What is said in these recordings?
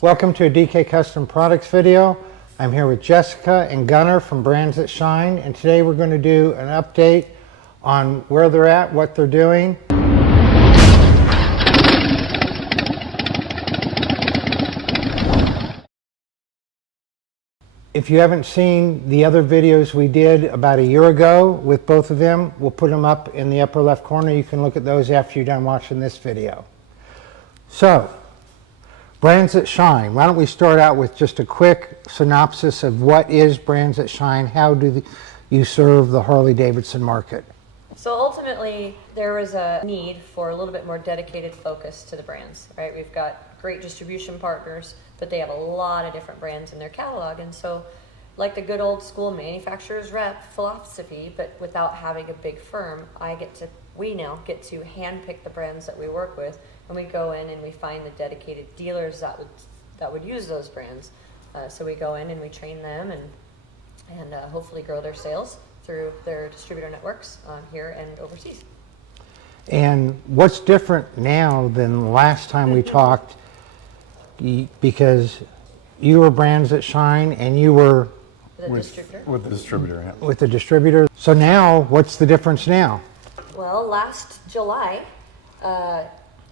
Welcome to a DK Custom Products video. I'm here with Jessica and Gunnar from Brands That Shine, and today we're going to do an update on where they're at, what they're doing. If you haven't seen the other videos we did about a year ago with both of them, we'll put them up in the upper left corner. You can look at those after you're done watching this video. So, Brands That Shine. Why don't we start out with just a quick synopsis of what is Brands That Shine? How do you serve the Harley-Davidson market? So ultimately, there was a need for a little bit more dedicated focus to the brands, right? We've got great distribution partners, but they have a lot of different brands in their catalog. And so, like the good old school manufacturer's rep philosophy, but without having a big firm, we now get to handpick the brands that we work with, and we go in and we find the dedicated dealers that would use those brands. So we go in and we train them and hopefully grow their sales through their distributor networks here and overseas. And what's different now than last time we talked, because you were Brands That Shine and you were with the distributor. Yeah. With the distributor. So now, what's the difference now? Well, last July,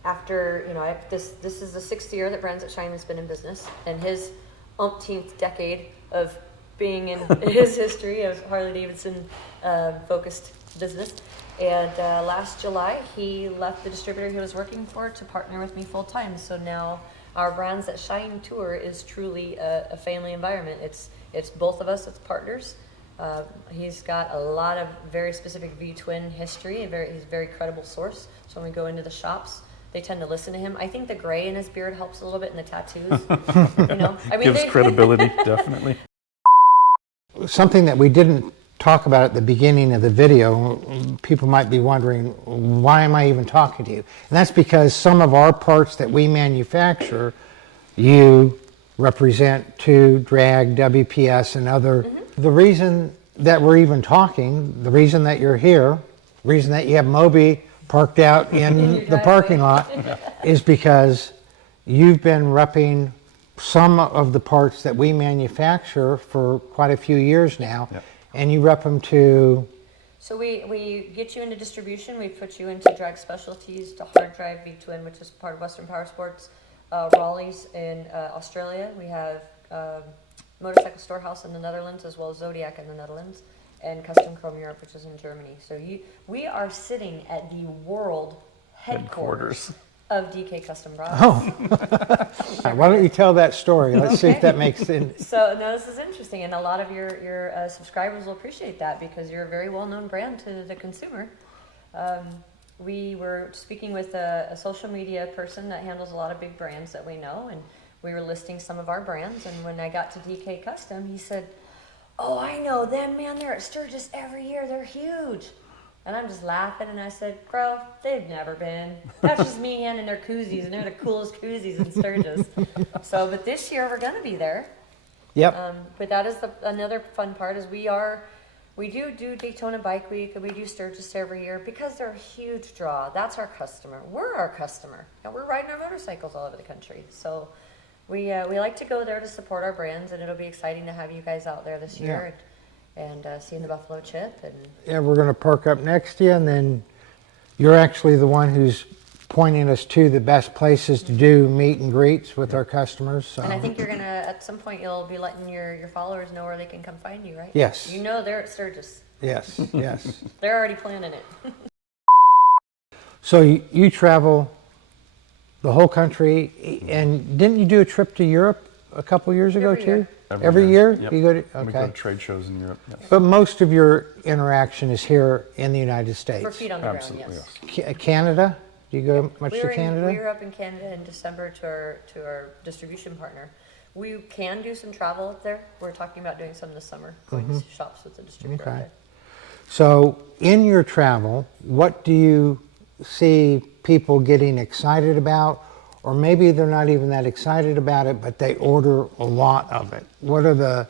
after, this is the 6th year that Brands That Shine has been in business, and his umpteenth decade of being in his history of Harley-Davidson focused business. And last July, he left the distributor he was working for to partner with me full time. So now our Brands That Shine tour is truly a family environment. It's both of us, it's partners. He's got a lot of very specific V-twin history. He's a very credible source. So when we go into the shops, they tend to listen to him. I think the gray in his beard helps a little bit in the tattoos. Gives credibility, definitely. Something that we didn't talk about at the beginning of the video, people might be wondering, why am I even talking to you? And that's because some of our parts that we manufacture, you represent to drag, WPS, and other. Mm-hmm. The reason that we're even talking, the reason that you're here, the reason that you have Moby parked out in the parking lot is because you've been repping some of the parts that we manufacture for quite a few years now. Yep. And you rep them to... So we get you into distribution. We put you into drag specialties, to hard drive V-twin, which is part of Western Power Sports, Rollies in Australia. We have Motorcycle Storehouse in the Netherlands, as well as Zodiac in the Netherlands, and Custom Chrome Europe, which is in Germany. So we are sitting at the world headquarters of DK Custom Products. Oh. Why don't you tell that story? Let's see if that makes sense. So, no, this is interesting, and a lot of your subscribers will appreciate that because you're a very well-known brand to the consumer. We were speaking with a social media person that handles a lot of big brands that we know, and we were listing some of our brands, and when I got to DK Custom, he said, "Oh, I know them, man, they're at Sturgis every year, they're huge." And I'm just laughing, and I said, "Bro, they've never been. That's just me handing their koozies, and they're the coolest koozies in Sturgis." But this year we're gonna be there. Yep. But that is another fun part is we do Daytona Bike Week, and we do Sturgis every year because they're a huge draw. That's our customer. We're our customer, and we're riding our motorcycles all over the country. So we like to go there to support our brands, and it'll be exciting to have you guys out there this year. Yeah. And seeing the Buffalo Chip. Yeah, we're going to park up next to you, and then you're actually the one who's pointing us to the best places to do meet and greets with our customers. So. And I think you're going to, at some point, you'll be letting your followers know where they can come find you, right? Yes. You know they're at Sturgis. Yes, yes. They're already planning it. So you travel the whole country, and didn't you do a trip to Europe a couple years ago too? Every year? Yep. You go to, We go to trade shows in Europe, yes. But most of your interaction is here in the United States. For feet on the Absolutely, ground, yes. Canada? Do you go much to Canada? We were up in Canada in December to our distribution partner. We can do some travel up there. We're talking about doing some this summer, going to shops with the distributor. Okay. Up there. So in your travel, what do you see people getting excited about? Or maybe they're not even that excited about it, but they order a lot of it. What are the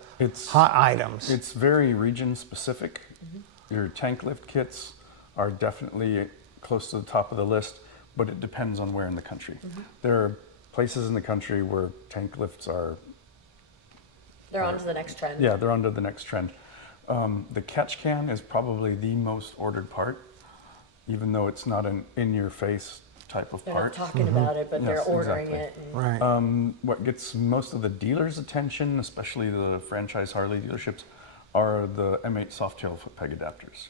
hot items? It's very region specific. Mm-hmm. Your tank lift kits are definitely close to the top of the list, but it depends on where in the country. Mm-hmm. There are places in the country where tank lifts are, They're on to the next trend. yeah, they're under the next trend. The catch can is probably the most ordered part, even though it's not an in-your-face type of They're part. not talking about it, but they're Yes, ordering exactly. it. And Right. What gets most of the dealers' attention, especially the franchise Harley dealerships, are the M8 Softail foot peg adapters.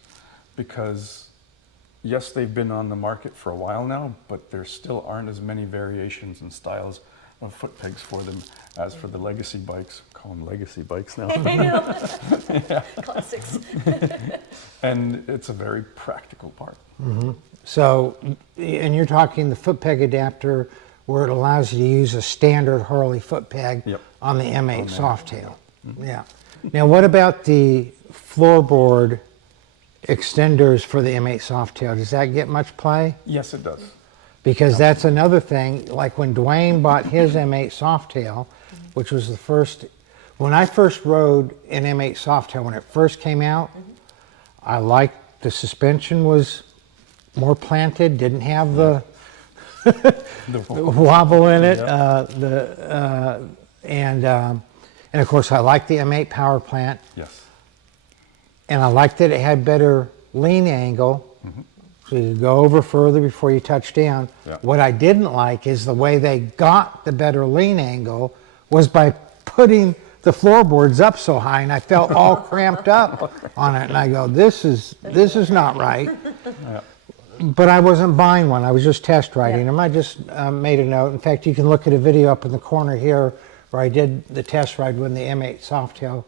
Because yes, they've been on the market for a while now, but there still aren't as many variations and styles of foot pegs for them as for the legacy bikes. Call them legacy bikes now. I know. Classics. And it's a very practical part. So, and you're talking the foot peg adapter where it allows you to use a standard Harley foot peg Yep. on the M8 Softail. Yeah. Now, what about the floorboard extenders for the M8 Softail? Does that get much play? Yes, it does. Because that's another thing, like when Dwayne bought his M8 Softail, which was the first, when I first rode an M8 Softail, when it first came out, I liked the suspension was more planted, didn't have the wobble in it, Yep. and of course I liked the M8 power plant, Yes. and I liked that it had better lean angle, so you could go over further before you touch down. Yeah. What I didn't like is the way they got the better lean angle was by putting the floorboards up so high, and I felt all cramped up on it, and I go, this is not right. Yeah. But I wasn't buying one. I was just test riding Yeah. them. I just made a note. In fact, you can look at a video up in the corner here where I did the test ride when the M8 Softail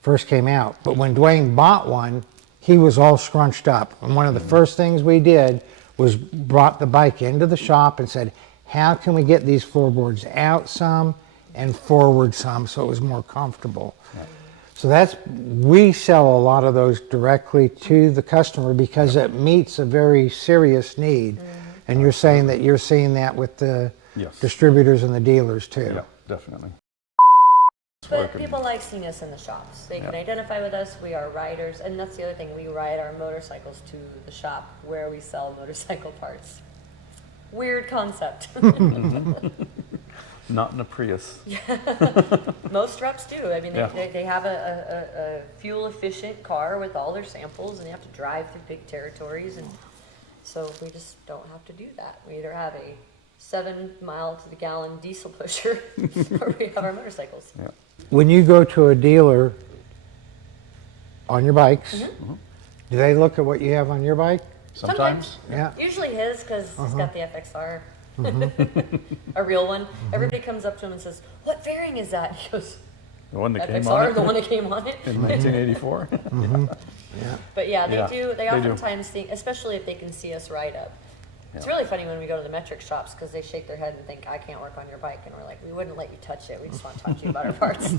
first came out. But when Dwayne bought one, he was all scrunched up. And one of the first things we did was brought the bike into the shop and said, how can we get these floorboards out some and forward some so it was more comfortable? So we sell a lot of those directly to the customer because it meets a very serious need. And you're saying that you're seeing that with the Yes. distributors and the dealers too. Yeah, definitely. But people like seeing us in the shops. They can Yeah. identify with us. We are riders. And that's the other thing. We ride our motorcycles to the shop where we sell motorcycle parts. Weird concept. Not in a Prius. Most reps do. I mean, Yeah. they have a fuel-efficient car with all their samples, and they have to drive through big territories. And so we just don't have to do that. We either have a 7-mile-to-the-gallon diesel pusher or we have our motorcycles. Yeah. When you go to a dealer on your bikes, Mm-hmm. do they look at what you have on your bike? Sometimes. Yeah. Usually his, because he's got the FXR. A real one. Everybody comes up to him and says, "What fairing is that?" He goes, The one that came on "FXR, it the one that came on it." in 1984. But yeah, they Yeah, do. They they do. oftentimes think, especially if they can see us ride up. It's Yeah. really funny when we go to the metric shops because they shake their head and think, "I can't work on your bike," and we're like, "We wouldn't let you touch it. We just want to talk to you about our parts."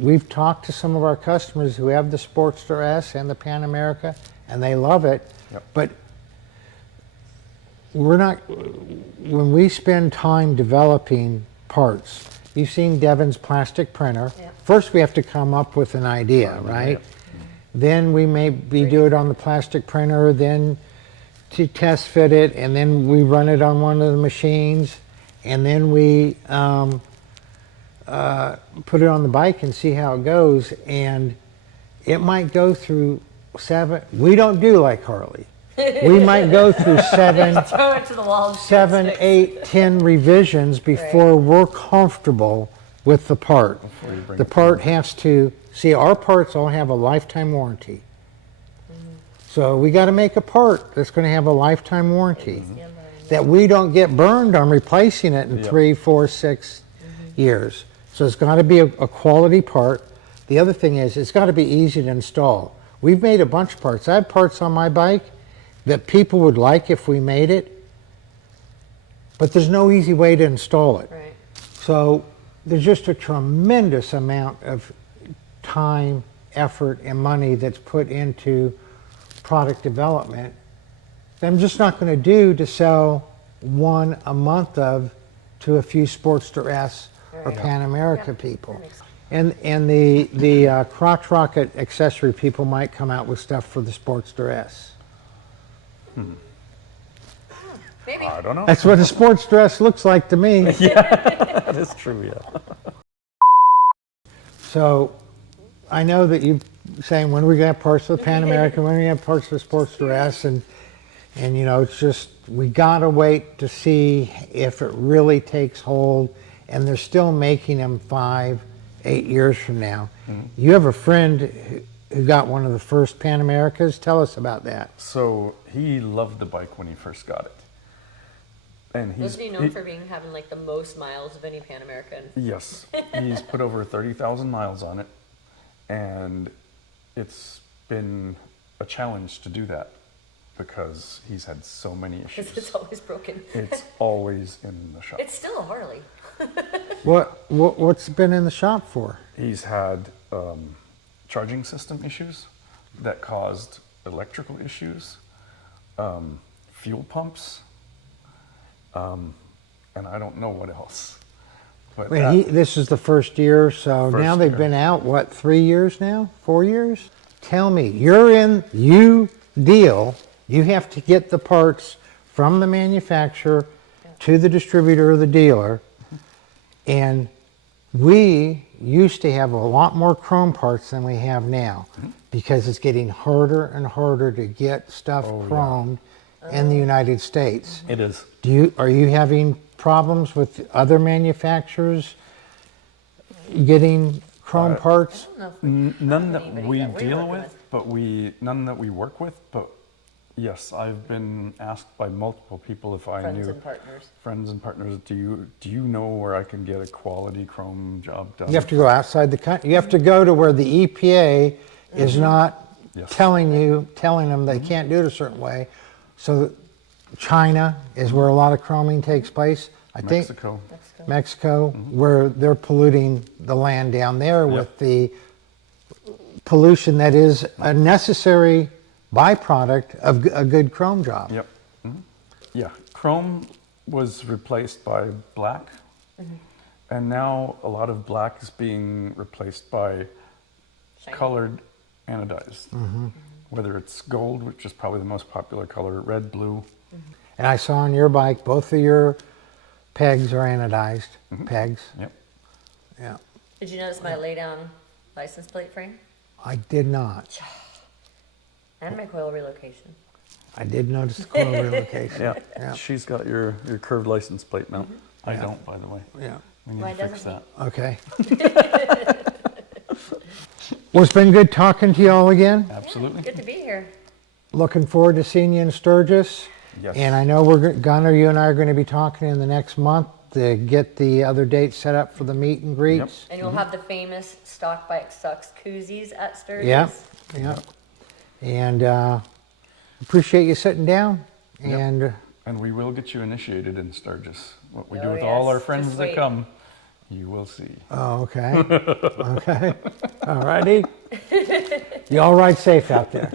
We've talked to some of our customers who have the Sportster S and the Pan America, and they love it. Yep. But we're not, when we spend time developing parts, you've seen Devin's plastic printer. Yep. First, we have to come up with an idea, right? Then we maybe do it on the plastic printer, then to test fit it, and then we run it on one of the machines, and then we put it on the bike and see how it goes. And it might go through 7. We don't do like Harley. We might go through 7, Throw it to the wall. and see what 7, sticks. 8, 10 revisions before we're comfortable with the part. Before you bring The it part has to, see, our parts all have a lifetime warranty. So we got to make a part that's going to have a lifetime warranty. Yeah, That we don't get burned on replacing it in Yep. 3, 4, 6 years. So it's got to be a quality part. The other thing is it's got to be easy to install. We've made a bunch of parts. I have parts on my bike that people would like if we made it, but there's no easy way to install it. Right. So there's just a tremendous amount of time, effort, and money that's put into product development that I'm just not going to do to sell one a month of to a few Sportster S or Right. Pan America Yeah, people. that makes sense. And the crotch rocket accessory people might come out with stuff for the Sportster S. Maybe. I don't know. That's what a sports dress looks like to me. That is true, yeah. So I know that you're saying when we got parts of the Pan American, when we have parts of the sports dress, and you know, it's just, we gotta wait to see if it really takes hold, and they're still making them 5-8 years from now. You have a friend who got one of the first Pan Americas. Tell us about that. So he loved the bike when he first got it. And Wasn't he known for having like the most miles of any Pan American? Yes, he's put over 30,000 miles on it, and it's been a challenge to do that because he's had so many issues. Because it's always broken. It's always in the shop. It's still a Harley. What's been in the shop for? He's had charging system issues that caused electrical issues, fuel pumps, and I don't know what else. But This is the first year, so First now they've year. been out, what, 3 years now? 4 years? Tell me, you deal, you have to get the parts from the manufacturer to the distributor or the dealer, and we used to have a lot more chrome parts than we have now because it's getting harder and harder to get stuff chromed in the United States. it is. Are you having problems with other manufacturers getting chrome parts? I don't know if None that anybody we that we're deal working with, with. but none that we work with. But yes, I've been asked by multiple people if I friends knew and partners. friends and partners. Do you know where I can get a quality chrome job done? You have to go outside the country. You have to go to where the EPA is not Yes. telling them they can't do it a certain way. So China is where a lot of chroming takes place. I think Mexico. Mexico, where they're polluting the land down there with the pollution that is a necessary byproduct of a good chrome job. Yep. Yeah, chrome was replaced by black, and now a lot of black is being replaced by Shiny. colored anodized. Whether it's gold, which is probably the most popular color, red, blue. And I saw on your bike, both of your pegs are anodized pegs. Yep. Yeah, Did you notice my lay down license plate frame? I did not. And my coil relocation. I did notice the coil relocation. Yeah. Yeah. She's got your curved license plate mount. I don't, by the way. Yeah. We need Mine to fix doesn't that. Okay. Well, it's been good talking to you all again. Absolutely. Good to be here. Looking forward to seeing you in Sturgis. Yes. And I know Gunnar, you and I are going to be talking in the next month to get the other dates set up for the meet and greets. And you'll have the famous Stock Bike Sucks koozies at Sturgis. Yeah, yeah. And appreciate you sitting down. And And we will get you initiated in Sturgis. What we do Oh, with all our yes. friends Just that wait. come, you will see. oh, okay. Okay. All righty. You all ride safe out there.